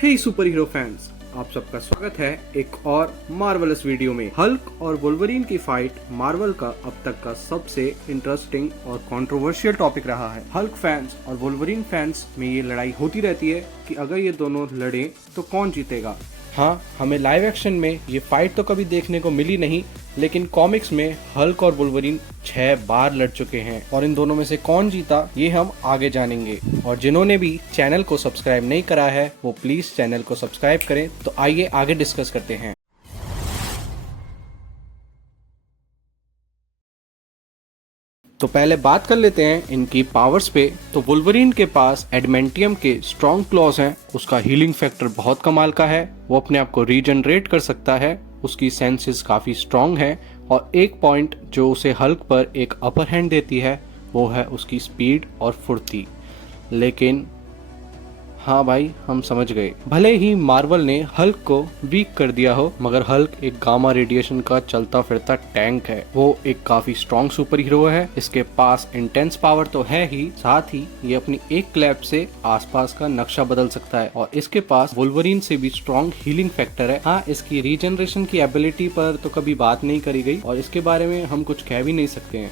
हे super hero fans, आप सबका स्वागत है एक और मार्वलस वीडियो में। हल्क और वुल्वरीन की फाइट मार्वल का अब तक का सबसे इंटरेस्टिंग और कंट्रोवर्शियल टॉपिक रहा है। हल्क फैंस और वुल्वरीन फैंस में ये लड़ाई होती रहती है कि अगर ये दोनों लड़े तो कौन जीतेगा। हाँ, हमें लाइव एक्शन में ये फाइट तो कभी देखने को मिली नहीं, लेकिन कॉमिक्स में हल्क और वुल्वरीन 6 बार लड़ चुके हैं और इन दोनों में से कौन जीता ये हम आगे जानेंगे। और जिन्होंने भी चैनल को सब्सक्राइब नहीं करा है वो प्लीज चैनल को सब्सक्राइब करें। तो आइए आगे डिस्कस करते हैं। तो पहले बात कर लेते हैं इनकी पावर्स पे। तो वुल्वरीन के पास एडमेंटियम के स्ट्रॉन्ग क्लॉज हैं, उसका हीलिंग फैक्टर बहुत कमाल का है, वो अपने आप को रीजनरेट कर सकता है, उसकी सेंसेस काफी स्ट्रॉन्ग है और एक पॉइंट जो उसे हल्क पर एक अपर हैंड देती है वो है उसकी स्पीड और फुर्ती। लेकिन हाँ भाई, हम समझ गए। भले ही मार्वल ने हल्क को वीक कर दिया हो, मगर हल्क एक गामा रेडिएशन का चलता फिरता टैंक है। वो एक काफी स्ट्रॉन्ग सुपर हीरो है, इसके पास इंटेंस पावर तो है ही, साथ ही ये अपनी एक क्लैप से आसपास का नक्शा बदल सकता है और इसके पास वुल्वरीन से भी स्ट्रॉन्ग हीलिंग फैक्टर है। हाँ, इसकी रीजनरेशन की एबिलिटी पर तो कभी बात नहीं करी गई और इसके बारे में हम कुछ कह भी नहीं सकते हैं।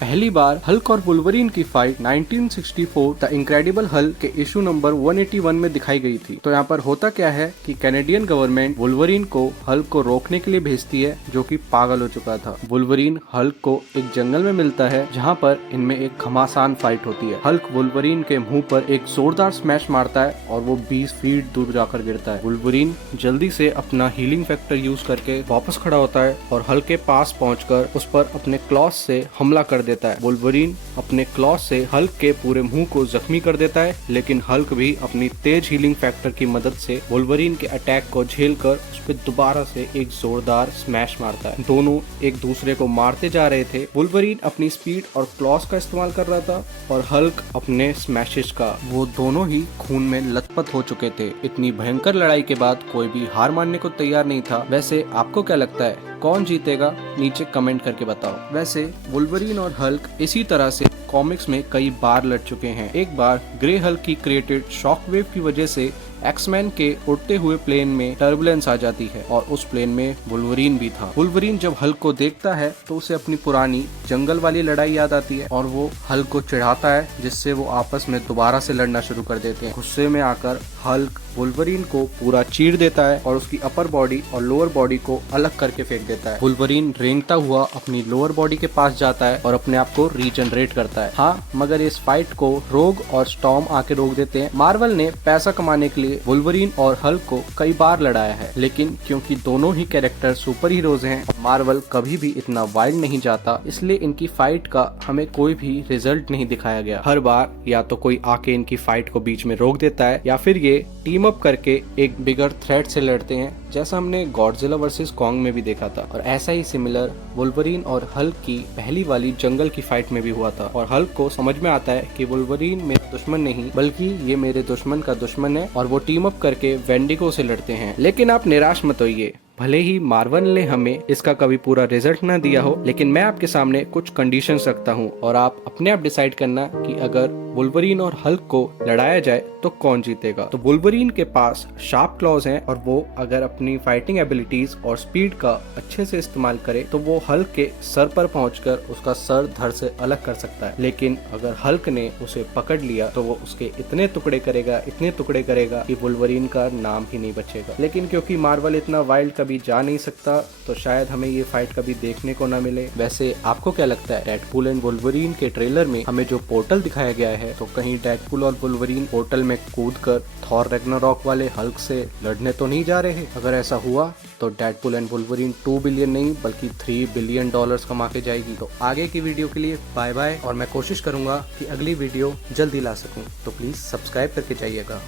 पहली बार हल्क और वुल्वरीन की फाइट 1964 द इनक्रेडिबल हल्क के इशू नंबर 181 में दिखाई गई थी। तो यहाँ पर होता क्या है कि कैनेडियन गवर्नमेंट वुल्वरीन को हल्क को रोकने के लिए भेजती है, जो कि पागल हो चुका था। वुल्वरीन हल्क को एक जंगल में मिलता है जहाँ पर इनमें एक घमासान फाइट होती है। हल्क वुल्वरीन के मुंह पर एक जोरदार स्मैश मारता है और वो 20 फीट दूर जाकर गिरता है। वुल्वरीन जल्दी से अपना हीलिंग फैक्टर यूज करके वापस खड़ा होता है और हल्क के पास पहुंचकर उस पर अपने क्लॉस से हमला कर देता है। वुल्वरीन अपने क्लॉस से हल्क के पूरे मुंह को जख्मी कर देता है, लेकिन हल्क भी अपनी तेज हीलिंग फैक्टर की मदद से वुल्वरीन के अटैक को झेलकर उस पर दोबारा से एक जोरदार स्मैश मारता है। दोनों एक दूसरे को मारते जा रहे थे। वुल्वरीन अपनी स्पीड और क्लॉस का इस्तेमाल कर रहा था और हल्क अपने स्मैशेस का। वो दोनों ही खून में लथपथ हो चुके थे। इतनी भयंकर लड़ाई के बाद कोई भी हार मानने को तैयार नहीं था। वैसे आपको क्या लगता है, कौन जीतेगा? नीचे कमेंट करके बताओ। वैसे वुल्वरीन और हल्क इसी तरह से कॉमिक्स में कई बार लड़ चुके हैं। एक बार ग्रे हल्क की क्रिएटेड शॉकवेव की वजह से एक्समैन के उड़ते हुए प्लेन में टर्बुलेंस आ जाती है और उस प्लेन में वुल्वरीन भी था। वुल्वरीन जब हल्क को देखता है तो उसे अपनी पुरानी जंगल वाली लड़ाई याद आती है और वो हल्क को चिढ़ाता है, जिससे वो आपस में दोबारा से लड़ना शुरू कर देते हैं। गुस्से में आकर हल्क वुल्वरीन को पूरा चीर देता है और उसकी अपर बॉडी और लोअर बॉडी को अलग करके फेंक देता है। वुल्वरीन रेंगता हुआ अपनी लोअर बॉडी के पास जाता है और अपने आप को रीजनरेट करता है। हाँ, मगर इस फाइट को रोग और स्टॉर्म आके रोक देते हैं। मार्वल ने पैसा कमाने के लिए वुल्वरीन और हल्क को कई बार लड़ाया है, लेकिन क्योंकि दोनों ही कैरेक्टर सुपर हीरोज हैं, मार्वल कभी भी इतना वाइल्ड नहीं जाता, इसलिए इनकी फाइट का हमें कोई भी रिजल्ट नहीं दिखाया गया। हर बार या तो कोई आके इनकी फाइट को बीच में रोक देता है या फिर ये टीम अप करके एक बिगर थ्रेट से लड़ते हैं, जैसा हमने गॉडजिला वर्सेस कॉन्ग में भी देखा था। और ऐसा ही सिमिलर वुल्वरीन और हल्क की पहली वाली जंगल की फाइट में भी हुआ था और हल्क को समझ में आता है कि वुल्वरीन मेरा दुश्मन नहीं बल्कि ये मेरे दुश्मन का दुश्मन है और वो टीम अप करके वेंडिगो से लड़ते हैं। लेकिन आप निराश मत होइए, भले ही मार्वल ने हमें इसका कभी पूरा रिजल्ट ना दिया हो, लेकिन मैं आपके सामने कुछ कंडीशंस रखता हूँ और आप अपने आप डिसाइड करना कि अगर वुल्वरीन और हल्क को लड़ाया जाए तो कौन जीतेगा। तो वुल्वरीन के पास शार्प क्लॉज हैं और वो अगर अपनी फाइटिंग एबिलिटीज और स्पीड का अच्छे से इस्तेमाल करे तो वो हल्क के सर पर पहुंचकर उसका सर धड़ से अलग कर सकता है। लेकिन अगर हल्क ने उसे पकड़ लिया तो वो उसके इतने टुकड़े करेगा कि वुल्वरीन का नाम ही नहीं बचेगा। लेकिन क्योंकि मार्वल इतना वाइल्ड कभी जा नहीं सकता, तो शायद हमें ये फाइट कभी देखने को ना मिले। वैसे आपको क्या लगता है, डेडपूल एंड वुल्वरीन के ट्रेलर में हमें जो पोर्टल दिखाया गया है, तो कहीं डेडपूल और वुल्वरीन पोर्टल में कूदकर थॉर रैग्नारॉक वाले हल्क से लड़ने तो नहीं जा रहे? अगर ऐसा हुआ तो डेडपूल एंड वुल्वरीन 2 बिलियन नहीं बल्कि $3 बिलियन कमा के जाएगी। तो आगे की वीडियो के लिए बाय बाय और मैं कोशिश करूंगा कि अगली वीडियो जल्दी ला सकूं, तो प्लीज सब्सक्राइब करके जाइएगा।